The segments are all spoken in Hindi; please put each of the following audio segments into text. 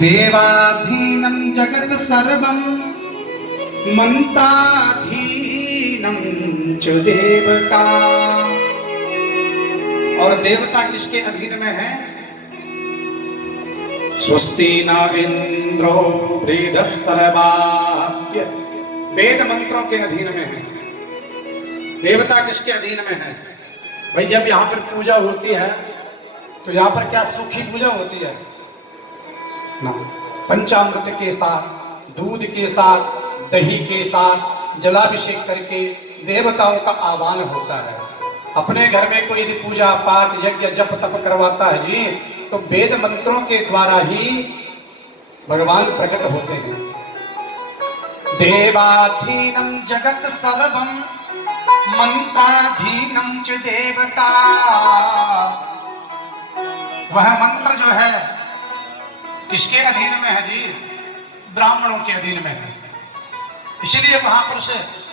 देवाधीनं जगत सर्वं मंत्राधीनं च देवता। और देवता किसके अधीन में है? स्वस्ति न इंद्रो वृद्धस्तरवाप्य, वेद मंत्रों के अधीन में है। देवता किसके अधीन में है? भाई जब यहाँ पर पूजा होती है तो यहाँ पर क्या सूखी पूजा होती है ना? पंचामृत के साथ, दूध के साथ, दही के साथ जलाभिषेक करके देवताओं का आह्वान होता है। अपने घर में कोई यदि पूजा पाठ यज्ञ जप तप करवाता है जी, तो वेद मंत्रों के द्वारा ही भगवान प्रकट होते हैं। देवाधीनं जगत सर्वं मंत्राधीनं च देवता। वह मंत्र जो है किसके अधीन में है जी? ब्राह्मणों के अधीन में है। इसीलिए महापुरुष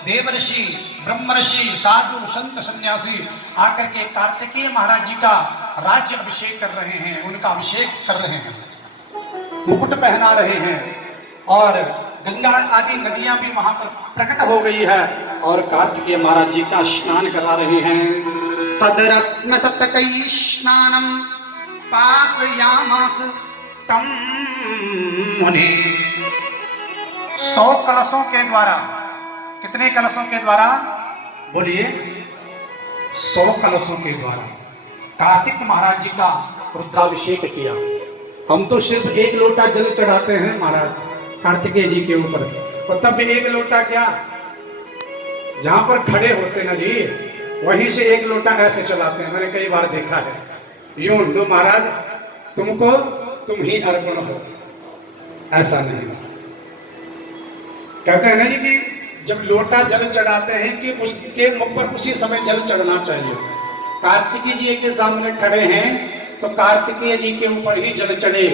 देवर्षि, ब्रह्मर्षि, साधु, संत, सन्यासी आकर के कार्तिकेय महाराज जी का राज्य अभिषेक कर रहे हैं, उनका अभिषेक कर रहे हैं, मुकुट पहना रहे हैं, और गंगा आदि नदियां भी वहां पर प्रकट हो गई है और कार्तिकेय महाराज जी का स्नान करा रहे हैं। सदरत्न सतकई स्नानम पासयामास तम मुने। 100 कलशों के द्वारा, कितने कलशों के द्वारा बोलिए? 100 कलशों के द्वारा कार्तिक महाराज जी का रुद्राभिषेक किया। हम तो सिर्फ 1 लोटा जल चढ़ाते हैं महाराज कार्तिकेय जी के ऊपर, और तब भी 1 लोटा क्या, जहां पर खड़े होते ना जी वहीं से 1 लोटा ऐसे चलाते हैं। मैंने कई बार देखा है। यूं लो महाराज, तुमको तुम ही अर्पण हो, ऐसा नहीं। कहते हैं ना जी कि जब लोटा जल चढ़ाते हैं कि उसके मुख पर उसी समय जल चढ़ना चाहिए। कार्तिकेय जी के सामने खड़े हैं तो कार्तिकेय जी के ऊपर ही जल चढ़े।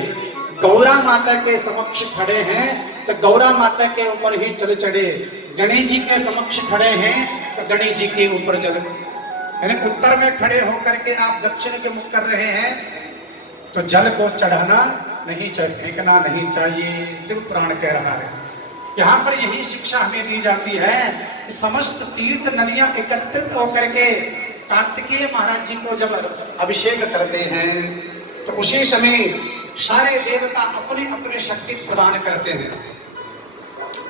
गौरा माता के समक्ष खड़े हैं तो गौरा माता के ऊपर ही जल चढ़े। गणेश जी के समक्ष खड़े हैं तो गणेश जी के ऊपर जल, यानी उत्तर में खड़े होकर के आप दक्षिण के मुख कर रहे हैं तो जल को चढ़ाना नहीं चाहिए, फेंकना नहीं चाहिए, शिव पुराण कह रहा है। यहाँ पर यही शिक्षा हमें दी जाती है कि समस्त तीर्थ नदियां एकत्रित होकर के कार्तिकेय महाराज जी को जब अभिषेक करते हैं तो उसी समय सारे देवता अपनी अपनी शक्ति प्रदान करते हैं,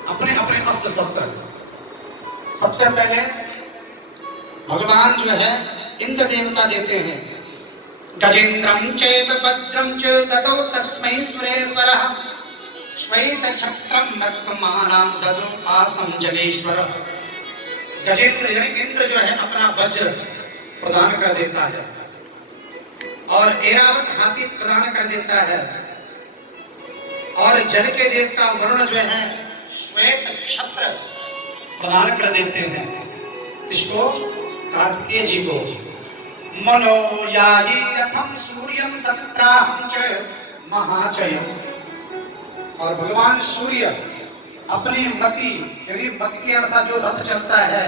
अपने अपने अस्त्र शस्त्र। सबसे पहले भगवान जो है इंद्र देवता देते हैं। गजेन्द्रं चैव वज्रं च ददौ तस्मै सुरेश्वरः, श्वेत छत्रं रत्नमालां ददौ आसं जलेश्वरः। गजेंद्र यानी इंद्र जो है अपना वज्र प्रदान कर देता है, और ऐरावत हाथी प्रदान कर देता है, और जल के देवता वरुण जो है श्वेत छत्र प्रदान कर देते हैं। इसको कार्तिकेय जी को। मनो यायी रथम सूर्यम सत्राहं च महाचयम्। और भगवान सूर्य अपनी मति यानी मत के अनुसार जो रथ चलता है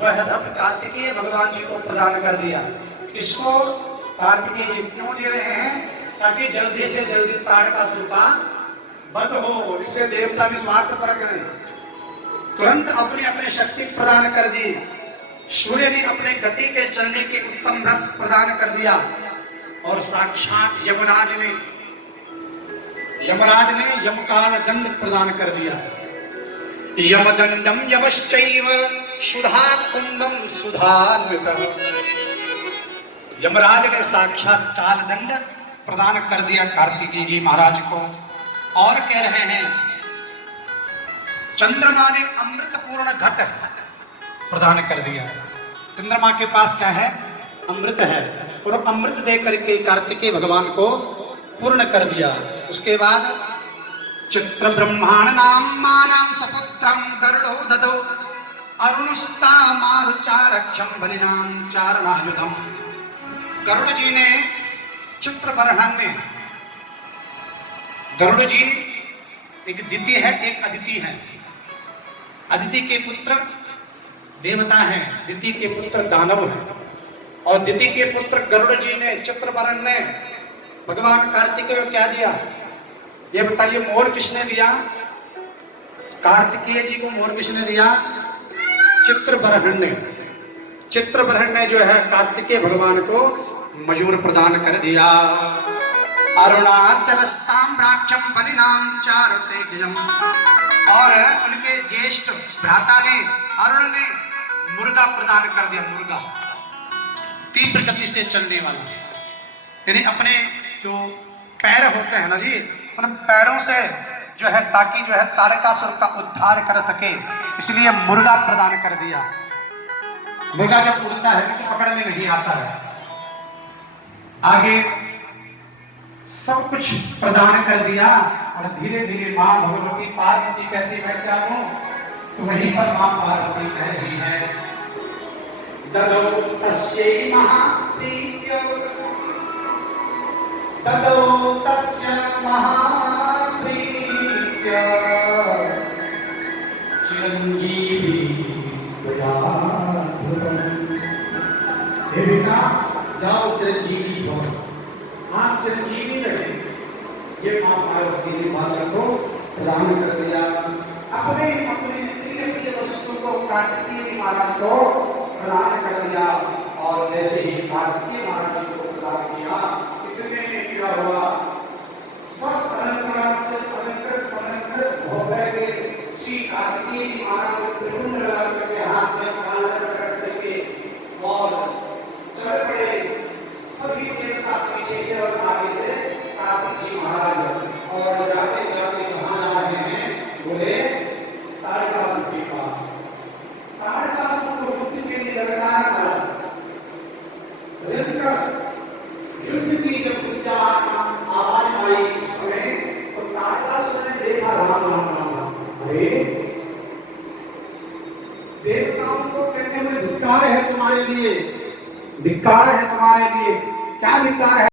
वह रथ कार्तिकेय भगवान जी को प्रदान कर दिया। इसको कार्तिकेय जी क्यों दे रहे हैं? ताकि जल्दी से जल्दी ताड़ का सूपा बंद हो। इसलिए देवता भी स्वार्थ परक नहीं, तुरंत अपनी अपनी शक्ति प्रदान कर दी। सूर्य ने अपने गति के चलने के उत्तम रथ प्रदान कर दिया, और साक्षात यमराज ने यमकाल दंड प्रदान कर दिया। यमदंडम यमश्चैव सुधा कुंडम सुधान्वितः। यमराज ने साक्षात काल दंड प्रदान कर दिया कार्तिकेय जी महाराज को। और कह रहे हैं चंद्रमा ने अमृतपूर्ण घट प्रदान कर दिया। चंद्रमा के पास क्या है? अमृत है, और अमृत दे करके कार्तिकेय भगवान को पूर्ण कर दिया। उसके बाद चित्र ब्रह्मांड नाम मानाम सपुत्रम गरुड़ो ददो अरुणस्ता मारुचारक्षम बलिनाम चारणायुधम। गरुड़ जी ने चित्र वर्णन में, गरुड़ जी एक दिति है एक अदिति है। अदिति के पुत्र देवता हैं, दिति के पुत्र दानव हैं, और दिति के पुत्र गरुड़ जी ने चित्रवरण ने भगवान कार्तिकेय को क्या दिया? ये बताइए मोर किसने दिया? कार्तिकेय जी को मोर किसने दिया? चित्रबरहन ने। चित्रबरहन ने जो है कार्तिकेय भगवान को मयूर प्रदान कर दिया। अरुणाचलस्ताम्राक्षम बलिनाम चारुतेजम। और उनके ज्येष्ठ भ्राता ने, अरुण ने मुर्गा प्रदान कर दिया। मुर्गा तीव्र गति से चलने वाला, यानी अपने जो पैर होते हैं ना जी, उन पैरों से जो है ताकि जो है तारकासुर का उद्धार कर सके, इसलिए मुर्गा प्रदान कर दिया। मुर्गा जब उड़ता है तो पकड़ में नहीं आता है। आगे सब कुछ प्रदान कर दिया और धीरे धीरे मां भगवती पार्वती कहती मैं क्या हूं, तो वहीं पर मां पार्वती कह रही है ददौ तस्यै महाप्रीत्य, ददौ तस्य महाप्रीत्य चिरंजीवी प्रयाध्रुवम्। हे बेटा जाओ चिरंजीवी हो, आप चिरंजीवी रहे। ये मां पार्वती ने बालक को प्रदान कर दिया। अपने अपने प्रिय प्रिय वस्तु को कार्तिकेय महाराज को प्रदान कर दिया। और जैसे ही कार्तिकेय महाराज को प्रदान किया, इतने में क्या हुआ, सब अलंकृत समंकृत हो गए। श्री कार्तिकेय महाराज त्रिपुंड लगा करके हाथ में काला करके और चल पड़े। सभी देवता पीछे से और आगे से कार्तिक जी महाराज, और जाते जाते कहाँ जा रहे हैं, बोले तारकासुर के पास। तारकासुर को युद्ध के लिए ललकार मारा। युद्ध की जब आवाज आई इस समय, तो तारकासुर ने देखा राम राम, अरे देवताओं को कहते हुए धिक्कार है तुम्हारे लिए, धिक्कार है तुम्हारे लिए। क्या धिक्कार है?